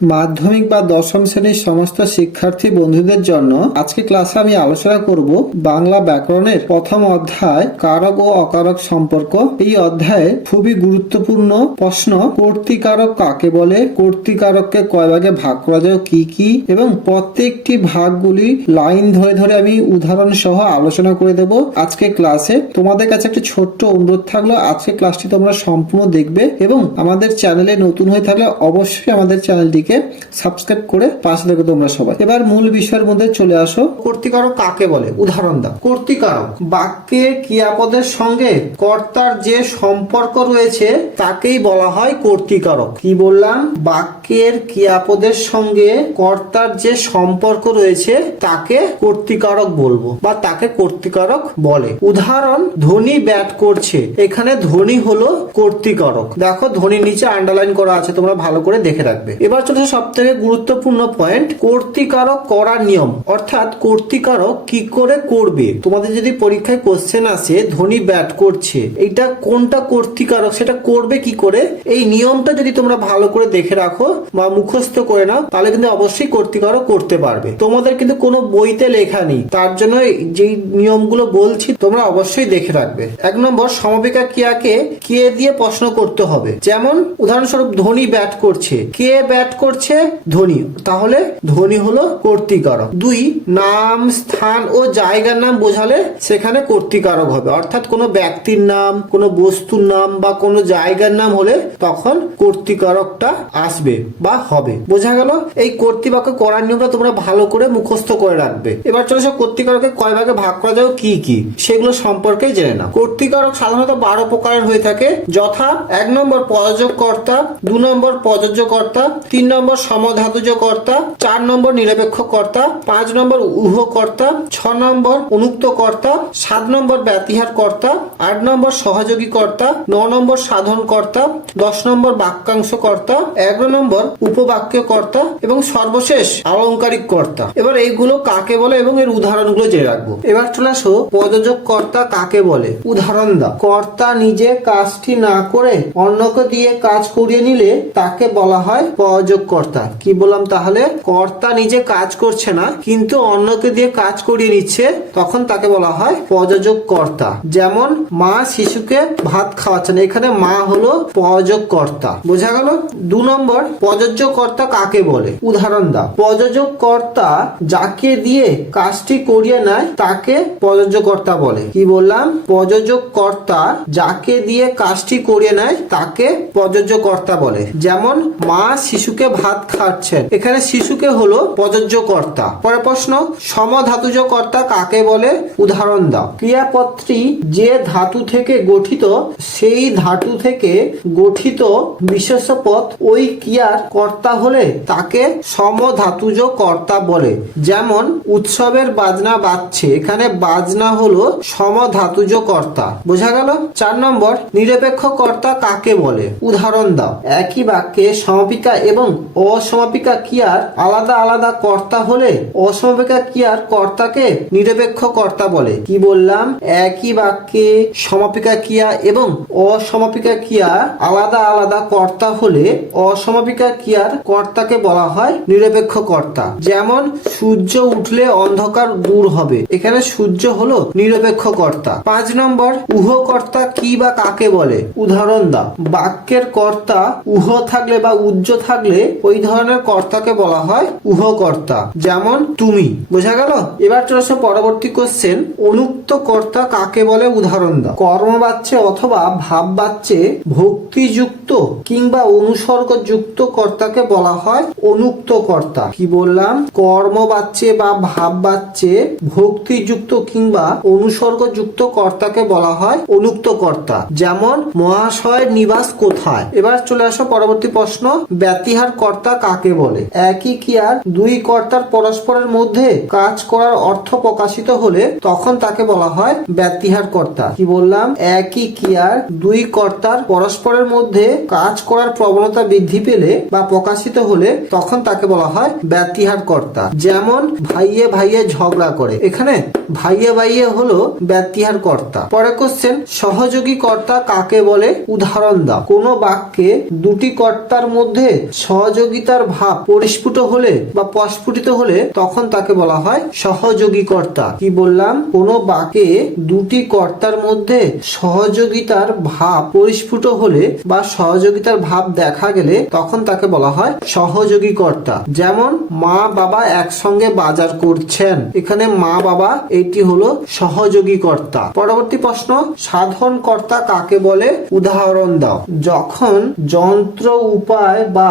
মাধ্যমিক বা দশম শ্রেণির সমস্ত শিক্ষার্থী বন্ধুদের জন্য আজকে ক্লাসে আমি আলোচনা করব বাংলা ব্যাকরণের প্রথম অধ্যায় কারক ও অকারক সম্পর্ক। এই অধ্যায়ে খুবই গুরুত্বপূর্ণ প্রশ্ন, কর্তিকারক কাকে বলে? কর্তিকারককে কয় ভাগে ভাগ করা যায় কি কি? এবং প্রত্যেকটি ভাগগুলি লাইন ধরে ধরে আমি উদাহরণ সহ আলোচনা করে দেব। আজকে ক্লাসে তোমাদের কাছে একটা ছোট্ট অনুরোধ থাকল, আজকে ক্লাসটি তোমরা সম্পূর্ণ দেখবে এবং আমাদের চ্যানেলে নতুন হয়ে থাকলে অবশ্যই আমাদের চ্যানেলটিকে সাবস্ক্রাইব করে পাশে থাকো তোমরা সবাই। এবার মূল বিষয়ের মধ্যে চলে আসো। কর্তিকারক কাকে বলে? উদাহরণ দাও। কর্তিকারক বাক্যের ক্রিয়াপদের সঙ্গে কর্তার যে সম্পর্ক রয়েছে, তাকেই বলা হয় কর্তিকারক। কি বললাম? বাক্যের ক্রিয়াপদের সঙ্গে কর্তার যে সম্পর্ক রয়েছে, তাকে কর্তিকারক বলব বা তাকে কর্তিকারক বলে। উদাহরণ, ধনী ব্যাট করছে। এখানে ধনী হলো কর্তিকারক। দেখো, ধনীর নিচে আন্ডারলাইন করা আছে, তোমরা ভালো করে দেখে রাখবে। এবার চলেছে সব থেকে গুরুত্বপূর্ণ পয়েন্ট কর্তিকারক করার নিয়ম। অর্থাৎ কর্তিকারক কি করে করবে? তোমাদের যদি পরীক্ষায় কোশ্চেন আসে, ধনী ব্যাট করছে, এটা কোনটা কর্তিকারক, সেটা করবে কি করে? এই নিয়মটা যদি তোমরা ভালো করে দেখে রাখো বা মুখস্থ করে নাও, তাহলে কিন্তু অবশ্যই কর্তিকারক করতে পারবে। তোমাদের কিন্তু কোনো বইতে লেখা নেই, তার জন্য যেই নিয়মগুলো বলছি, তোমরা অবশ্যই দেখে রাখবে। এক নম্বর, সমবিকা ক্রিয়াকে কে দিয়ে প্রশ্ন করতে হবে? যেমন, উদাহরণস্বরূপ ধনী ব্যাট করছে। কে ব্যাট করছে ধনী তাহলে ধনী হলো কর্তিকারক। দুই, নাম, স্থান ও জায়গার নাম বোঝালে সেখানে কর্তিকারক হবে। অর্থাৎ কোনো ব্যক্তির নাম, কোনো বস্তুর নাম বা কোনো জায়গার নাম হলে তখন কর্তিকারকটা আসবে বা হবে। বোঝা গেল? এই কর্তৃপক্ষ করার নিয়মটা তোমরা ভালো করে মুখস্থ করে রাখবে। এবার চলে সব কর্তিকারকে কয় ভাগে ভাগ করা যায় কি কি? সেগুলো সম্পর্কে জেনে নাও। কর্তিকারক সাধারণত বারো প্রকারের হয়ে থাকে। যথা এক নম্বর প্রযোজক কর্তা দু নম্বর প্রযোজ্য কর্তা তিন নম্বর সমধাতুজ কর্তা চার নম্বর নিরপেক্ষ কর্তা পাঁচ নম্বর উহ কর্তা ছ নম্বর অনুক্ত কর্তা সাত নম্বর ব্যতিহার কর্তা আট নম্বর সহযোগী কর্তা ন নম্বর সাধন কর্তা দশ নম্বর বাক্যাংশ কর্তা এগারো নম্বর উপবাক্য কর্তা এবং সর্বশেষ আলংকারিক কর্তা এবার এইগুলো কাকে বলে এবং এর উদাহরণগুলো জেনে রাখব। এবার চলে আসো প্রযোজক কর্তা কাকে বলে? উদাহরণ দাও। কর্তা নিজে কাজটি না করে অন্যকে দিয়ে কাজ করিয়ে নিলে তাকে বলা হয় প্রযোজক। কর্তা। কি বললাম তাহলে? কর্তা নিজে কাজ করছে না, কিন্তু অন্যকে দিয়ে কাজ করিয়ে নিচ্ছে, তখন তাকে বলা হয় প্রযোজক কর্তা। যেমন মা শিশুকে ভাত খাওয়াচ্ছেন, এখানে মা হলো প্রযোজক কর্তা। বোঝা গেল? দু নম্বর, প্রযোজ্য কর্তা কাকে বলে? উদাহরণ দাও। প্রযোজক কর্তা যাকে দিয়ে কাজটি করিয়ে নেয়, তাকে প্রযোজ্য কর্তা বলে। কি বললাম? প্রযোজক কর্তা যাকে দিয়ে কাজটি করিয়ে নেয়, তাকে প্রযোজ্য কর্তা বলে। যেমন মা শিশুকে ভাত খাচ্ছেন। এখানে শিশুকে হলো প্রযোজ্য কর্তা পরের প্রশ্ন সমধাতুজ কর্তা কাকে বলে? উদাহরণ দাও। ক্রিয়াপত্রী যে ধাতু থেকে গঠিত, সেই ধাতু থেকে গঠিত বিশেষ ওই ক্রিয়ার কর্তা হলে তাকে সমধাতুজ কর্তা বলে। যেমন, উৎসবের বাজনা বাজছে। এখানে বাজনা হলো সমধাতুজ কর্তা বোঝা গেল? চার নম্বর নিরপেক্ষ কর্তা কাকে বলে? উদাহরণ দাও। একই বাক্যে সমাপিকা এবং অসমাপিকা ক্রিয়ার আলাদা আলাদা কর্তা হলে অসমাপিকা ক্রিয়ার কর্তাকে নিরপেক্ষ কর্তা বলে? কি বললাম? একই বাক্যে সমাপিকা ক্রিয়া এবং অসমাপিকা ক্রিয়া আলাদা আলাদা কর্তা হলে অসমাপিকা ক্রিয়ার কর্তাকে বলা হয় নিরপেক্ষ কর্তা। যেমন, সূর্য উঠলে অন্ধকার দূর হবে। এখানে সূর্য হলো নিরপেক্ষ কর্তা। পাঁচ নম্বর উহ কর্তা কি বা কাকে বলে? উদাহরণ দাও। বাক্যের কর্তা উহ থাকলে বা উজ্জ থাকলে ওই ধরনের কর্তাকে বলা হয় উহ কর্তা যেমন তুমি। বোঝা গেল? এবার চলে আসো পরবর্তী কোশ্চেন অনুক্ত কর্তা কাকে বলে উদাহরণ দাও। কর্ম বাচ্চে অথবা ভাব বাচ্চে ভক্তিযুক্ত কিংবা অনুসর্গ যুক্ত কর্তাকে বলা হয় অনুক্ত কর্তা। কি বললাম? কর্ম বাচ্চে বা ভাব বাচ্চে ভক্তিযুক্ত কিংবা অনুসর্গ যুক্ত কর্তাকে বলা হয় অনুক্ত কর্তা। যেমন, মহাশয়ের নিবাস কোথায়? এবার চলে আসো পরবর্তী প্রশ্ন, ব্যতিহার কর্তা কাকে বলে? একই ক্রিয়ার দুই কর্তার পরস্পরের মধ্যে কাজ করার অর্থ প্রকাশিত হলে তখন তাকে বলা হয় ব্যতিহার কর্তা। কি বললাম? একই ক্রিয়ার দুই কর্তার পরস্পরের মধ্যে কাজ করার প্রবণতা বৃদ্ধি পেলে বা প্রকাশিত হলে তখন তাকে বলা হয় ব্যতিহার কর্তা। যেমন ভাইয়ে ভাইয়ে ঝগড়া করে। এখানে ভাইয়ে ভাইয়ে হলো ব্যতিহার কর্তা। পরে কোশ্চেন সহযোগী কর্তা কাকে বলে? উদাহরণ দাও। কোনো বাক্যে দুটি কর্তার মধ্যে সহযোগী সহযোগিতার ভাব পরিস্ফুট হলে বা প্রস্ফুটিত হলে তখন তাকে বলা হয় সহযোগী কর্তা কি বললাম? কোন বাক্যে দুটি কর্তার মধ্যে সহযোগিতার ভাব পরিস্ফুট হলে বা সহযোগিতার ভাব দেখা গেলে তখন তাকে বলা হয় সহযোগী কর্তা যেমন, মা বাবা একসঙ্গে বাজার করছেন। এখানে মা বাবা, এটি হলো সহযোগী কর্তা পরবর্তী প্রশ্ন, সাধন কর্তা কাকে বলে? উদাহরণ দাও। যখন যন্ত্র উপায় বা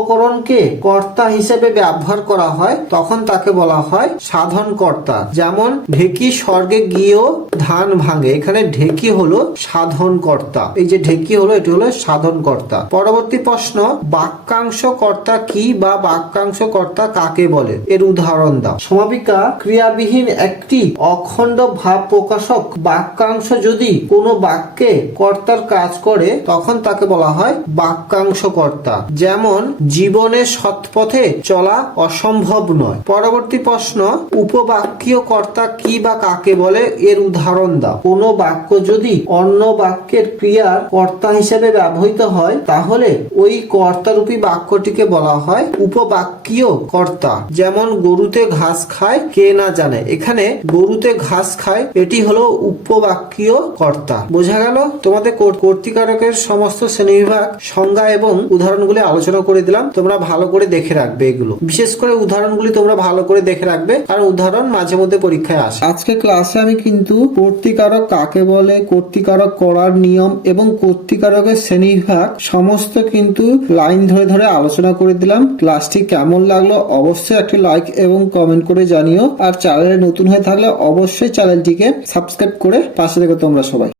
উপকরণকে কর্তা হিসেবে ব্যবহার করা হয়, তখন তাকে বলা হয় সাধন কর্তা যেমন, ঢেকি স্বর্গে গিয়েও ধান ভাঙে। এখানে ঢেকি হলো সাধন কর্তা এই যে ঢেকি হলো, এটি হলো সাধন কর্তা পরবর্তী প্রশ্ন বাক্যাংশ কর্তা কি বা বাক্যাংশ কর্তা কাকে বলে? এর উদাহরণ দাও। সমাপিকা, ক্রিয়াবিহীন একটি অখণ্ড ভাব প্রকাশক বাক্যাংশ যদি কোনো বাক্যে কর্তার কাজ করে, তখন তাকে বলা হয় বাক্যাংশ কর্তা যেমন জীবনে সৎপথে চলা অসম্ভব নয়। পরবর্তী প্রশ্ন উপবাক্যীয় কর্তা কি বা কাকে বলে? এর উদাহরণ দাও। কোনো বাক্য যদি অন্য বাক্যের ক্রিয়ার কর্তা হিসেবে ব্যবহৃত হয়, তাহলে ওই কর্তারূপী বাক্যটিকে বলা হয় উপবাক্যীয় কর্তা যেমন, গরুতে ঘাস খায়, কে না জানে। এখানে গরুতে ঘাস খায়, এটি হলো উপবাক্যীয় কর্তা বোঝা গেল? তোমাদের কর- কর্তৃকারকের সমস্ত শ্রেণীবিভাগ, সংজ্ঞা এবং উদাহরণগুলি আলোচনা করে দিলাম। তোমরা ভালো করে দেখে রাখবে এগুলো। বিশেষ করে উদাহরণগুলি তোমরা ভালো করে দেখে রাখবে কারণ উদাহরণ মাঝে মধ্যে পরীক্ষায় আসে। আজকে ক্লাসে আমি কিন্তু কর্তৃকারক কাকে বলে, কর্তৃকারক করার নিয়ম এবং কর্তৃকারকের শ্রেণীবিভাগ সমস্ত কিন্তু লাইন ধরে ধরে আলোচনা করে দিলাম। ক্লাসটি কেমন লাগল অবশ্যই একটি লাইক এবং কমেন্ট করে জানিও। আর চ্যানেলে নতুন হয়ে থাকলে অবশ্যই চ্যানেলটিকে সাবস্ক্রাইব করে পাশে দেখো তোমরা সবাই।